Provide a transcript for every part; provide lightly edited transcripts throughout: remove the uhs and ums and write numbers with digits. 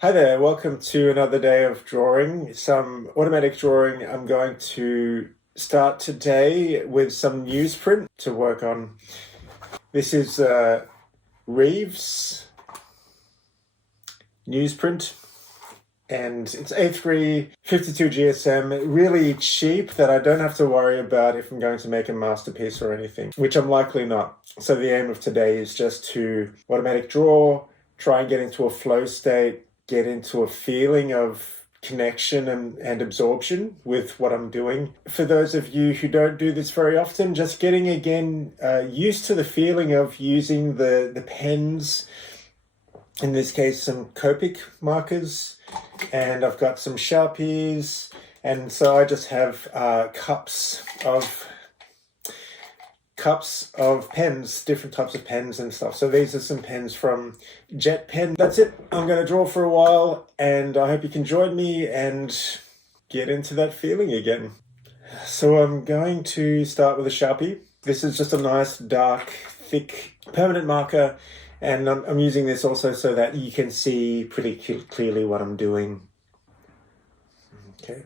Hi there, welcome to another day of drawing, some automatic drawing. I'm going to start today with some newsprint to work on. This is Reeves newsprint, and it's A3 52 GSM, really cheap that I don't have to worry about if I'm going to make a masterpiece or anything, which I'm likely not. So the aim of today is just to automatic draw, try and get into a flow state, get into a feeling of connection and absorption with what I'm doing. For those of you who don't do this very often, just getting again used to the feeling of using the pens, in this case some Copic markers, and I've got some sharpies, and so I just have cups of pens, different types of pens and stuff. So these are some pens from Jet Pen. That's it. I'm going to draw for a while, and I hope you can join me and get into that feeling again. So I'm going to start with a Sharpie. This is just a nice, dark, thick, permanent marker, and I'm using this also so that you can see pretty clearly what I'm doing. Okay.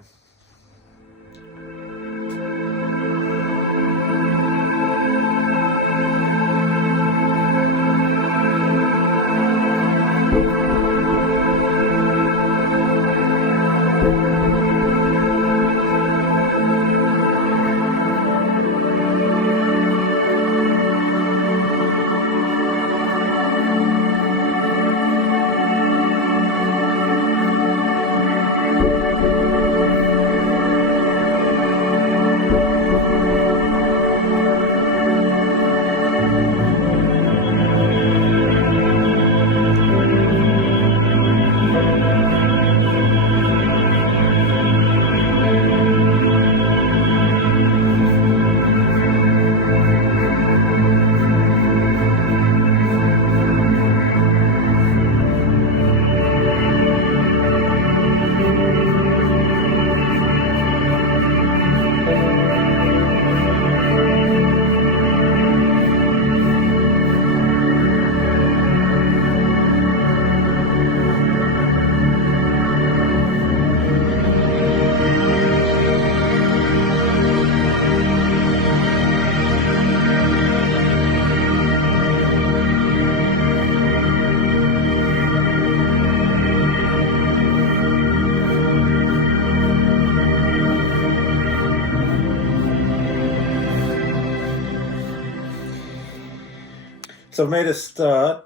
So I've made a start,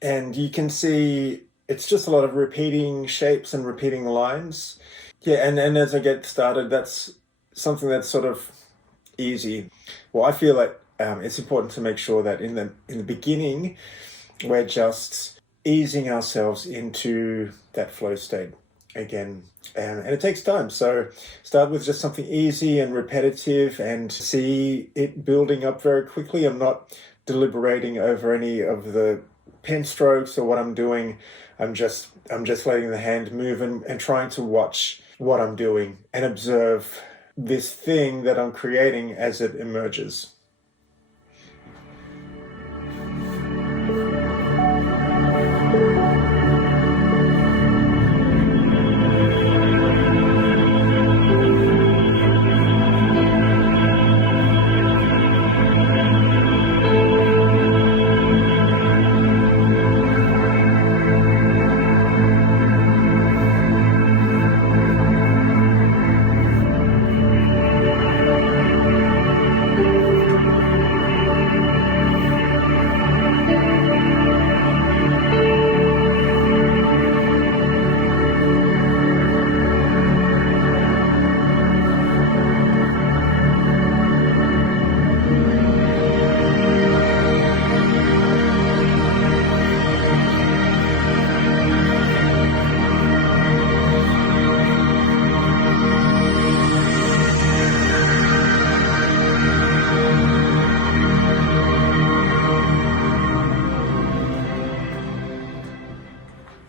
and you can see it's just a lot of repeating shapes and repeating lines. Yeah, and as I get started, that's something that's sort of easy. Well, I feel like it's important to make sure that in the beginning, we're just easing ourselves into that flow state again. And it takes time. So start with just something easy and repetitive and see it building up very quickly. I'm not deliberating over any of the pen strokes or what I'm doing. I'm just letting the hand move and trying to watch what I'm doing and observe this thing that I'm creating as it emerges.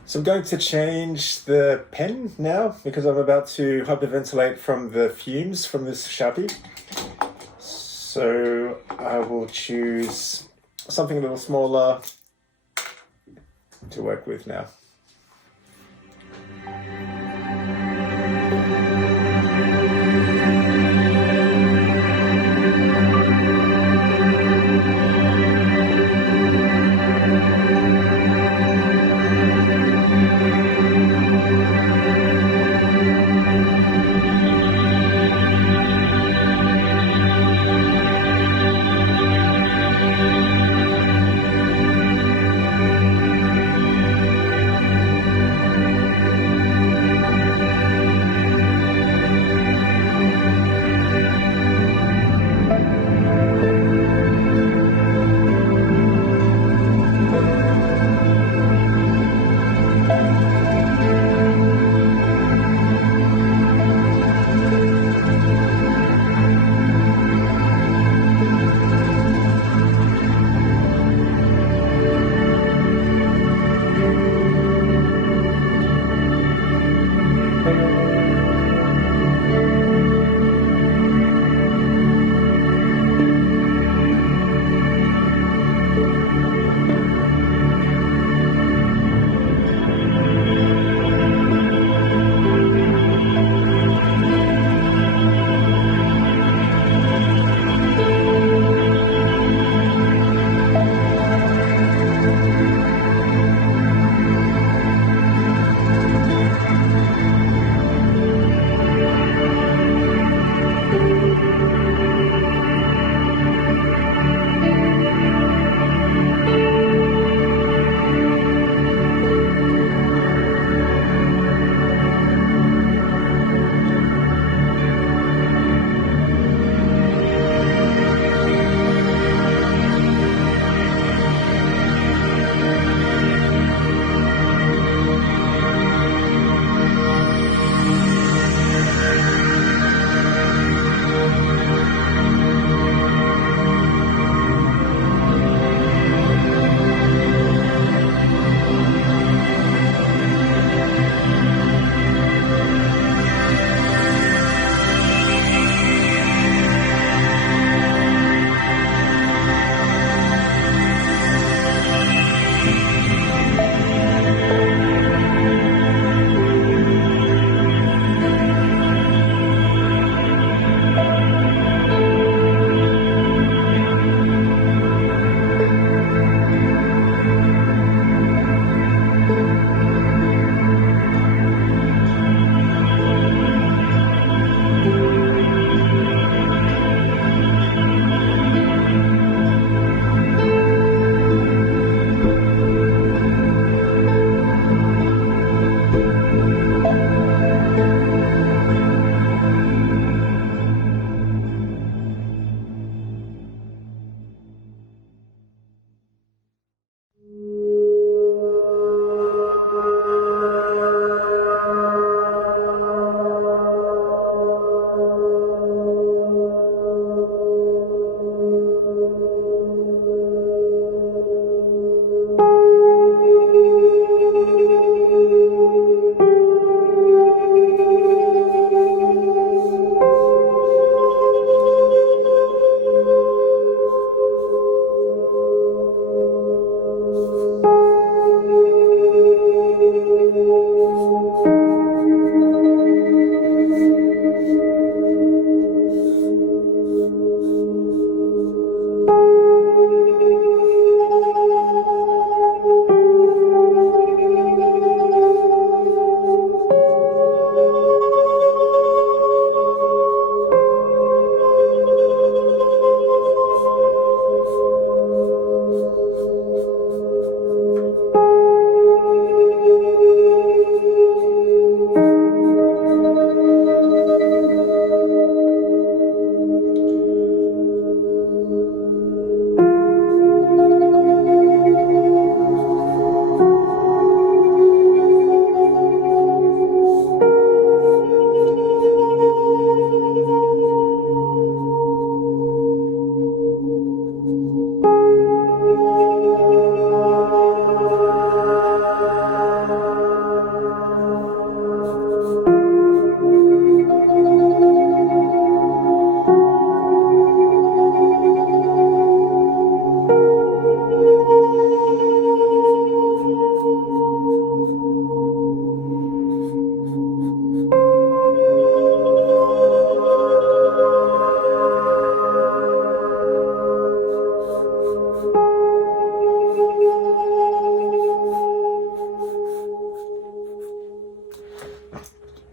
So I'm going to change the pen now because I'm about to hyperventilate from the fumes from this Sharpie. So I will choose something a little smaller to work with now.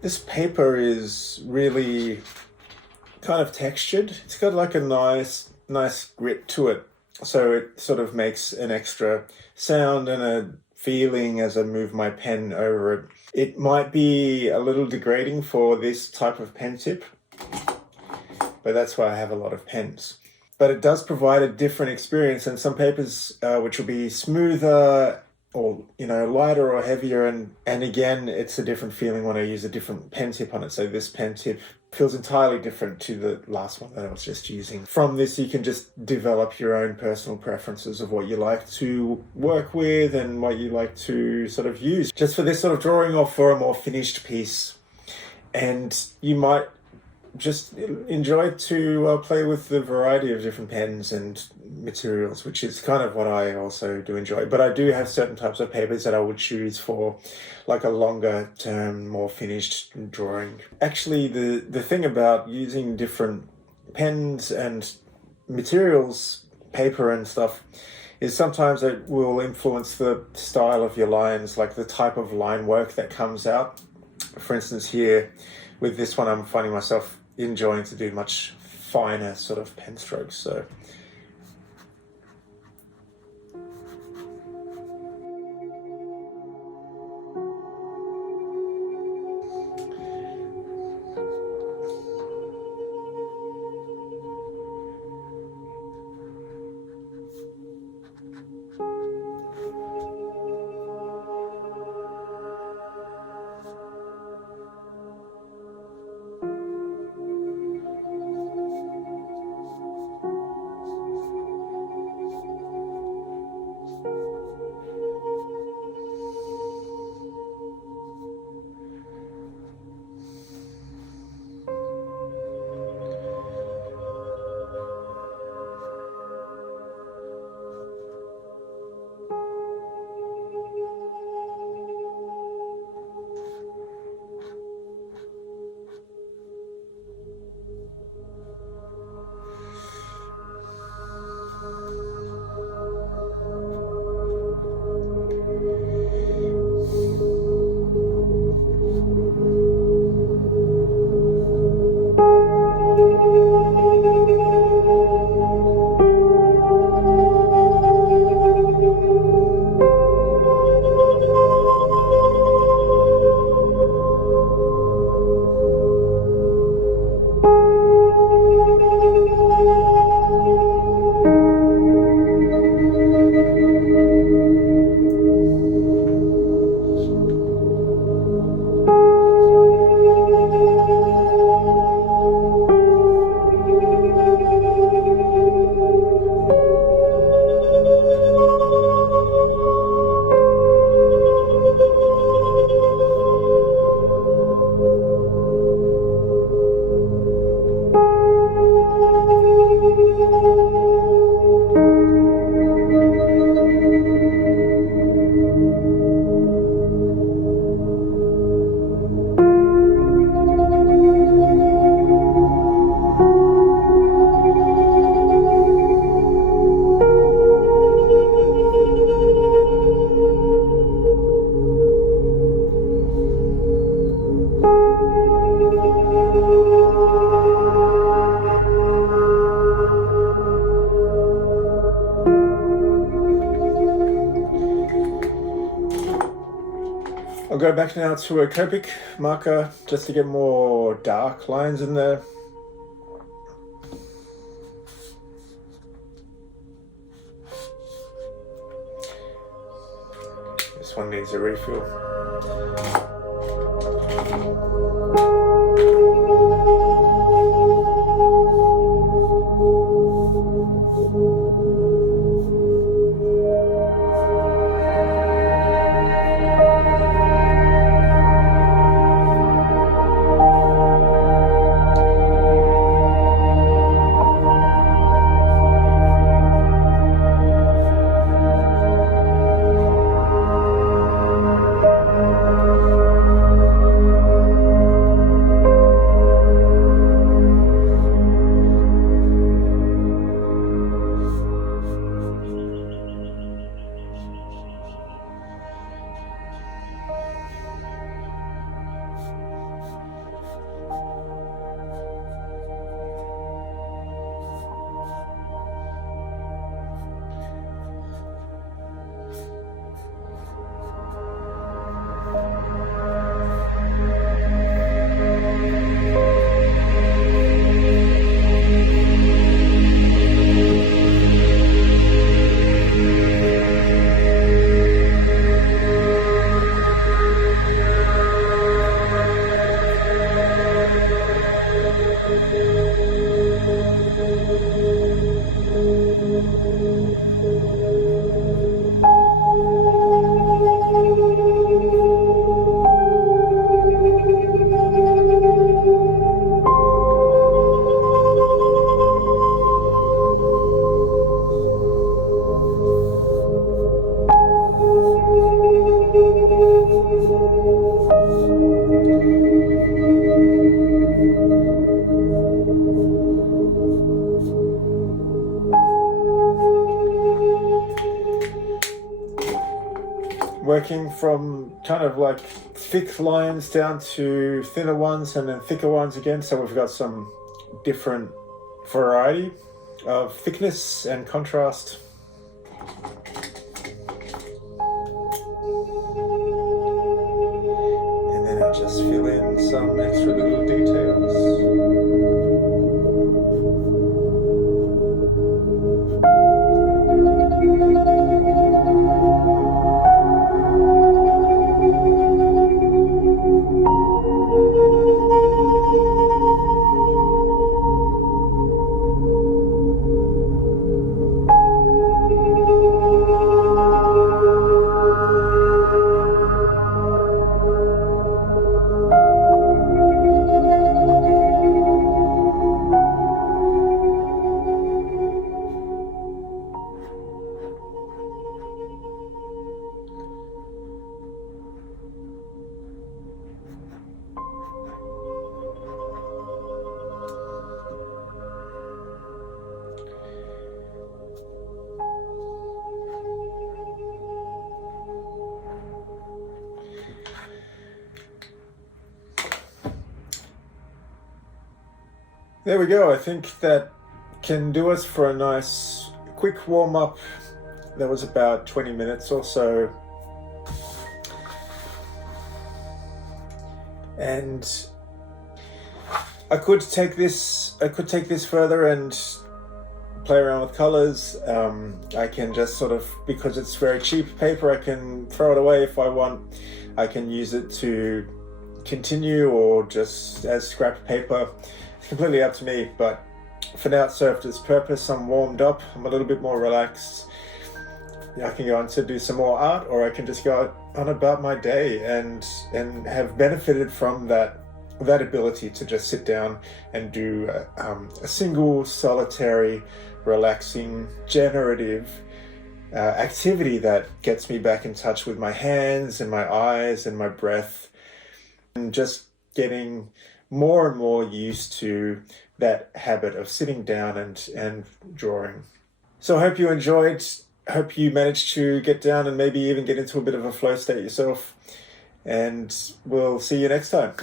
This paper is really kind of textured. It's got like a nice grit to it. So it sort of makes an extra sound and a feeling as I move my pen over it. It might be a little degrading for this type of pen tip, but that's why I have a lot of pens. But it does provide a different experience, and some papers which will be smoother or lighter or heavier, and again it's a different feeling when I use a different pen tip on it. So this pen tip feels entirely different to the last one that I was just using. From this you can just develop your own personal preferences of what you like to work with and what you like to sort of use just for this sort of drawing or for a more finished piece. And you might just enjoy to play with the variety of different pens and materials, which is kind of what I also do enjoy. But I do have certain types of papers that I would choose for like a longer term, more finished drawing. Actually, the thing about using different pens and materials, paper and stuff, is sometimes it will influence the style of your lines, like the type of line work that comes out. For instance, here with this one, I'm finding myself enjoying to do much finer sort of pen strokes. So I'll go back now to a Copic marker just to get more dark lines in there. This one needs a refill. working from kind of like thick lines down to thinner ones and then thicker ones again. So we've got some different variety of thickness and contrast. And then I just fill in some extra little details. There we go. I think that can do us for a nice quick warm-up. That was about 20 minutes or so. And I could take this further and play around with colors. I can just sort of, because it's very cheap paper, I can throw it away if I want. I can use it to continue or just as scrap paper. It's completely up to me, but for now it served its purpose. I'm warmed up, I'm a little bit more relaxed. I can go on to do some more art, or I can just go on about my day and have benefited from that ability to just sit down and do a single solitary, relaxing, generative activity that gets me back in touch with my hands and my eyes and my breath, and just getting more and more used to that habit of sitting down and drawing. So I hope you enjoyed. Hope you managed to get down and maybe even get into a bit of a flow state yourself. And we'll see you next time.